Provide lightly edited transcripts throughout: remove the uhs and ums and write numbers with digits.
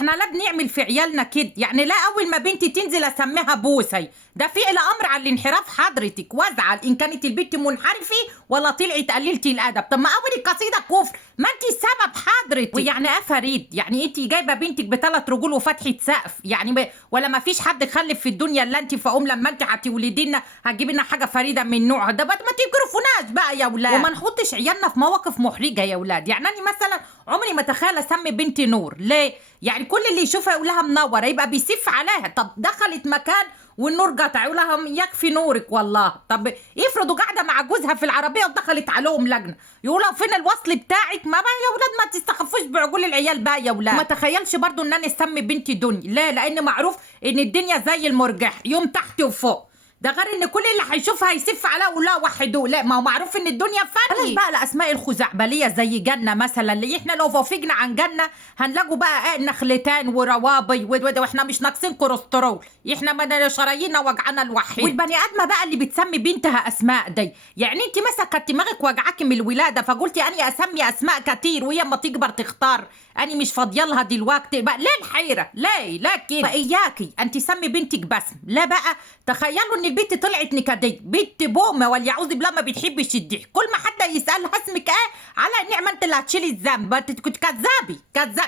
احنا لا بنعمل في عيالنا كده، يعني لا اول ما بنتي تنزل اسميها بوسي، ده فعل امر على الانحراف حضرتك، وازعل ان كانت البنت منحرفه ولا طلعت قليله الادب. طب ما اول القصيده كفر، ما انت السبب حضرتك. ويعني ايه فريد؟ يعني انت جايبه بنتك بثلاث رجول وفتحه سقف يعني ولا ما فيش حد خلف في الدنيا الا انت، فاقوم لما انت هتولدي لنا هتجيبي لنا حاجه فريده من نوعها ده. ما تجرفوناش بقى يا اولاد، وما نحطش عيالنا في مواقف محرجه يا اولاد. يعني انا مثلا عمري ما اتخيل اسمي بنتي نور، ليه؟ يعني كل اللي يشوفها يقول لها منوره، يبقى بيسف عليها. طب دخلت مكان والنور قطع يقول لها يكفي نورك والله. طب افرضوا قاعده مع جوزها في العربيه ودخلت عليهم لجنه، يقولوا فين الوصل بتاعك؟ ما بقى يا اولاد ما تستخفوش بعقول العيال بقى يا اولاد. ما تخيلش برضو ان انا اسمي بنتي دنيا، لا لان معروف ان الدنيا زي المرجح يوم تحت وفوق. ده غير ان كل اللي هيشوفها هيسف عليها ويقول لها وحدوه. لا ما هو معروف ان الدنيا فانية. بلاش بقى الاسماء الخزعبليه زي جنه مثلا، اللي احنا لو فوفقنا عن جنه هنلاقوا بقى نخلتان وروابي واحنا مش ناقصين كوليسترول، احنا ما شراييننا وجعنا الوحيد. والبني ادمه بقى اللي بتسمي بنتها اسماء دي، يعني انت مثلا كانت دماغك وجعاكي من الولاده فقلتي اني اسمي اسماء كتير وهي اما تكبر تختار، اني مش فاضيه لها دلوقتي بقى. ليه الحيره؟ ليه لا كده؟ فاياكي انت سمي بنتك باسم. لا بقى تخيلوا ان البنت طلعت نكديه، بنت بومه واليعوذ بالله ما بتحبش الضحك، كل ما حد يسالها اسمك ايه على نعمه انت اللي هتشيلي الذنب. انت كنت كذابي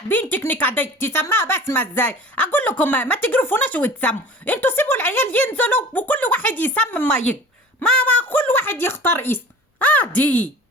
بنتك نكديه تسميها بسمه ازاي؟ اقول لكم ما تجرفوناش وتسموا، انتوا سيبوا العيال ينزلوا وكل واحد يسمم ما يجي، ما كل واحد يختار اسم عادي.